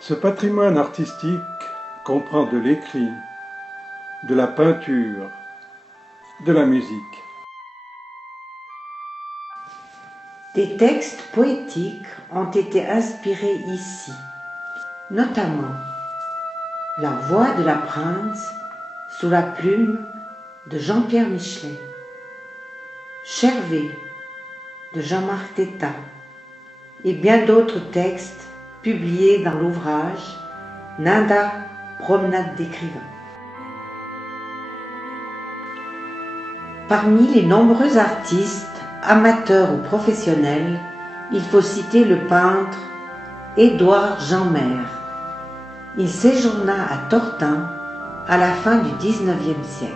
Ce patrimoine artistique comprend de l'écrit, de la peinture, de la musique. Des textes poétiques ont été inspirés ici, notamment La Voix de la Prince sous la plume de Jean-Pierre Michelet, Chervé de Jean-Marc Tétart et bien d'autres textes publiés dans l'ouvrage Nada, promenade d'écrivain. Parmi les nombreux artistes, amateurs ou professionnels, il faut citer le peintre Édouard Jeanmaire. Il séjourna à Tortin à la fin du XIXe siècle.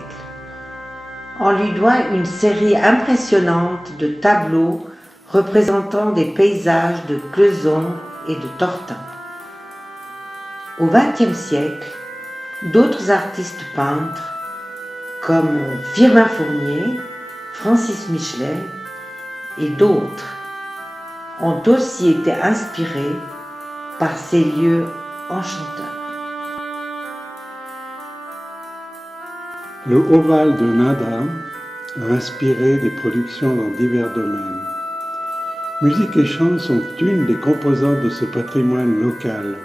On lui doit une série impressionnante de tableaux représentant des paysages de Cleuson et de Tortin. Au XXe siècle, d'autres artistes peintres, comme Firmin Fournier, Francis Michelet et d'autres, ont aussi été inspirés par ces lieux enchanteurs. Le Oval de Nada a inspiré des productions dans divers domaines. Musique et chant sont une des composantes de ce patrimoine local.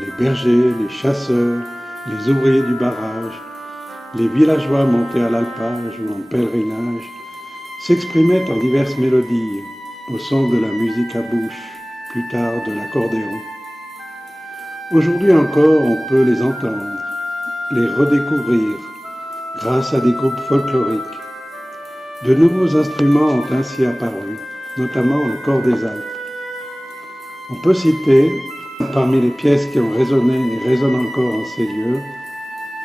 Les bergers, les chasseurs, les ouvriers du barrage, les villageois montés à l'alpage ou en pèlerinage s'exprimaient en diverses mélodies, au son de la musique à bouche, plus tard de l'accordéon. Aujourd'hui encore, on peut les entendre, les redécouvrir grâce à des groupes folkloriques. De nouveaux instruments ont ainsi apparu, notamment le Chor des Alpes. On peut citer, parmi les pièces qui ont résonné et résonnent encore en ces lieux,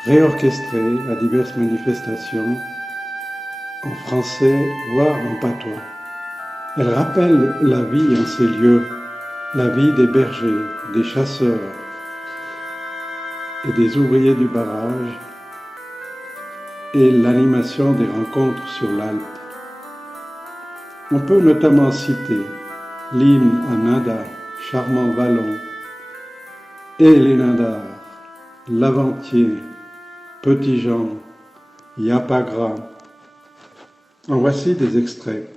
réorchestrées à diverses manifestations, en français, voire en patois. Elles rappellent la vie en ces lieux, la vie des bergers, des chasseurs et des ouvriers du barrage, et l'animation des rencontres sur l'Alpe. On peut notamment citer l'hymne à Nada, charmant vallon, et les Nadars, Laventier, Petit Jean, Yapagra. En voici des extraits.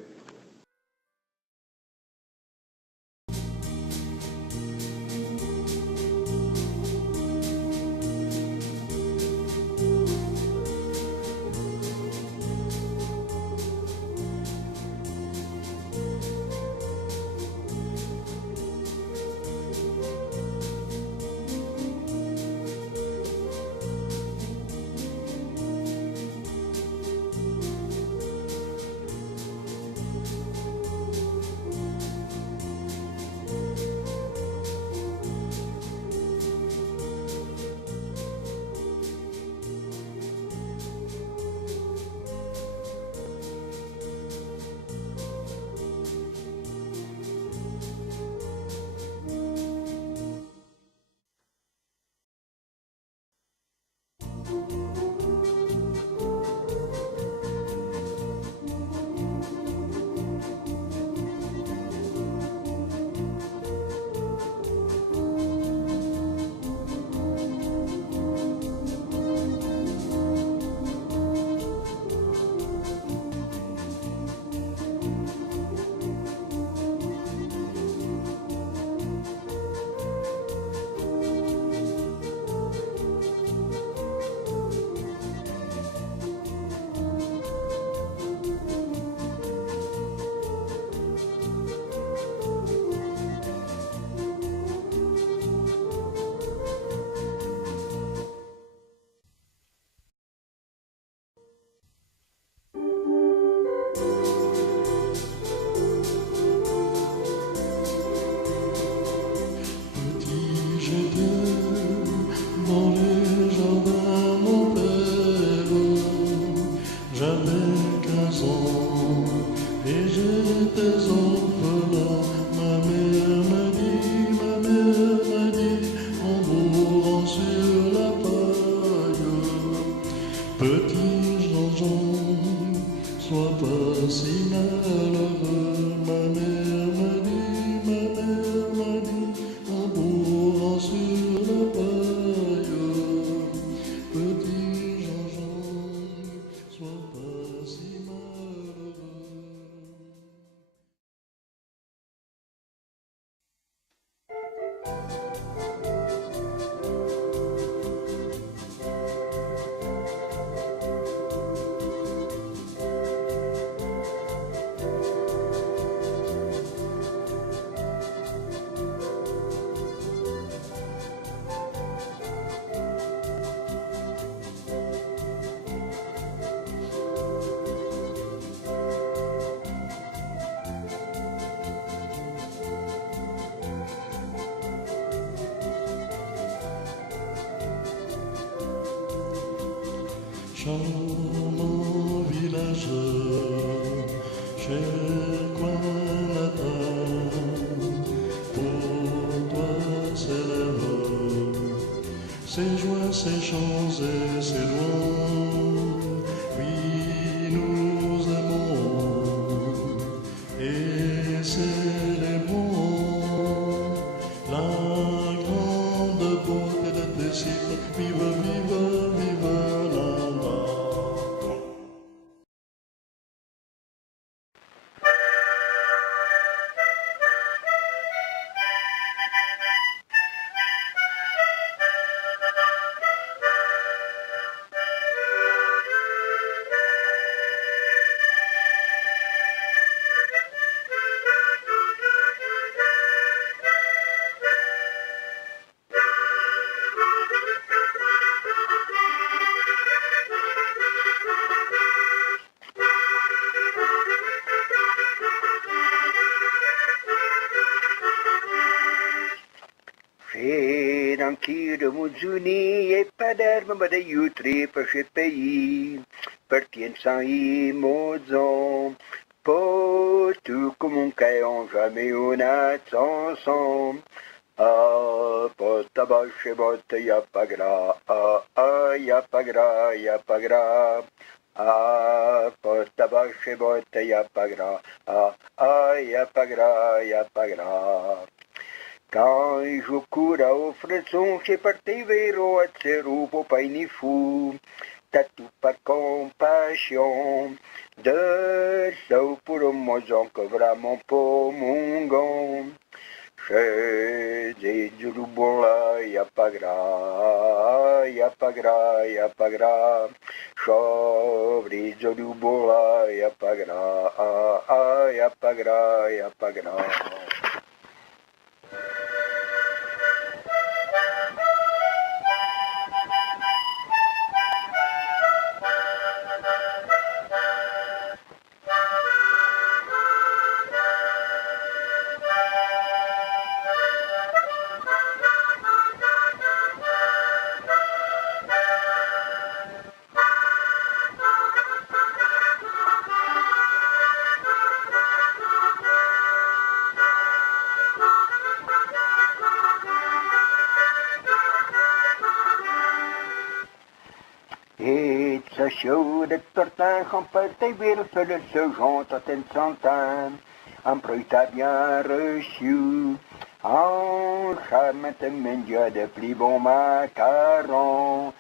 Charmant village, cher Kuala, pour toi s'élève ses joies, ses chants et ses lois. Oui, nous aimons et célébrons la grande beauté de tes sites. Vive, vive, vive la la. Tranquille Muzuni e Padermo de Yutri per ce pays, pertiennent sans imozon, potu comunque on jamais una chanson. Ah, posta bache botte ya pagra, ah, ya pagra, ya pagra. Ah, posta bache botte ya pagra, ah, ya pagra, ya pagra. Quand je cours au frisson, j'ai parti vers ce roupeau paini fou, tout par compassion, de ça pour moi j'en que vraiment pour mon gant. Je dis du bon là, y'a pas gras, y'a pas gras, y'a pas gras. Chauve du bon là, y'a pas gras, y'a pas gras, y'a pas gras. It's a show de tortin qu'on peut weer vullen second tot een centaine. Un bruit bien reçu. En charmante mendieu de plus bon macaron.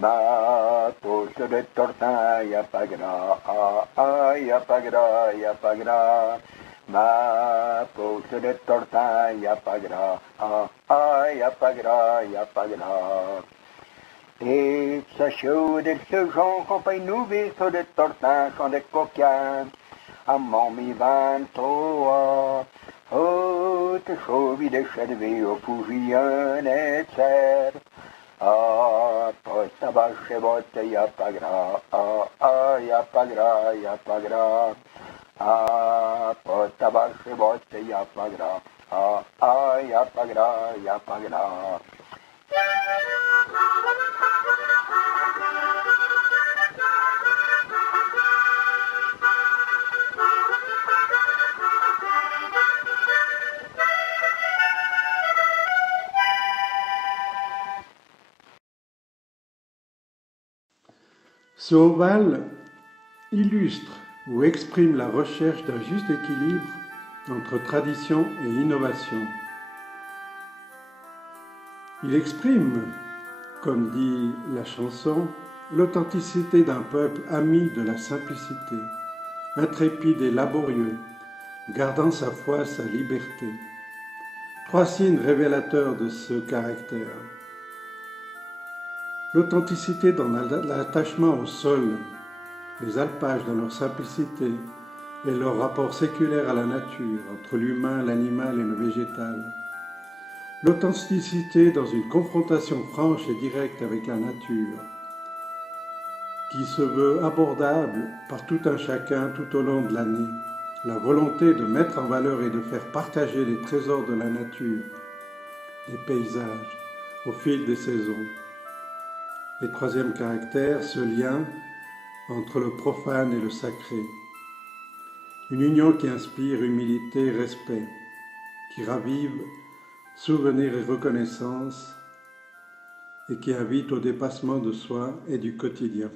Ma poche de tortin, y'a pas gras, y'a pas gras, y'a pas gras. Ma poche de tortin, y'a pas gras, y'a pas gras, y'a pas gras. Et ça chaude de ce genre qu'on paye nourrir sur des tortins quand des coquins. À mon mi vantoa, oh, te chauvi de chèvre au pouillon et serre. Ah, posta bache botte, y'a pas gras, y'a pas gras, y'a pas gras. Ah, posta bache botte, y'a pas gras, y'a pas gras, y'a pas gras. Ce ovale illustre ou exprime la recherche d'un juste équilibre entre tradition et innovation. Il exprime, comme dit la chanson, l'authenticité d'un peuple ami de la simplicité, intrépide et laborieux, gardant sa foi, sa liberté. Trois signes révélateurs de ce caractère. L'authenticité dans l'attachement au sol, les alpages dans leur simplicité et leur rapport séculaire à la nature, entre l'humain, l'animal et le végétal. L'authenticité dans une confrontation franche et directe avec la nature, qui se veut abordable par tout un chacun tout au long de l'année. La volonté de mettre en valeur et de faire partager les trésors de la nature, des paysages, au fil des saisons. Et troisième caractère, ce lien entre le profane et le sacré. Une union qui inspire humilité, respect, qui ravive souvenir et reconnaissance et qui invite au dépassement de soi et du quotidien.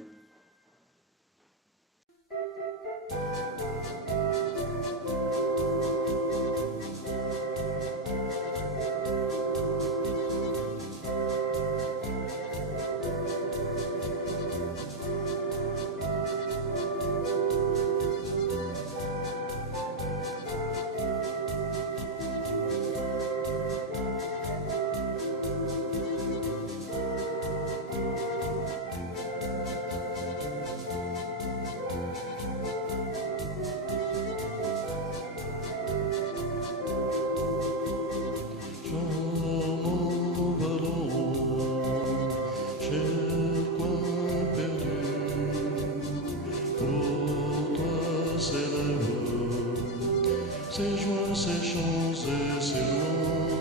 Ses joies, ses chants et ses louanges.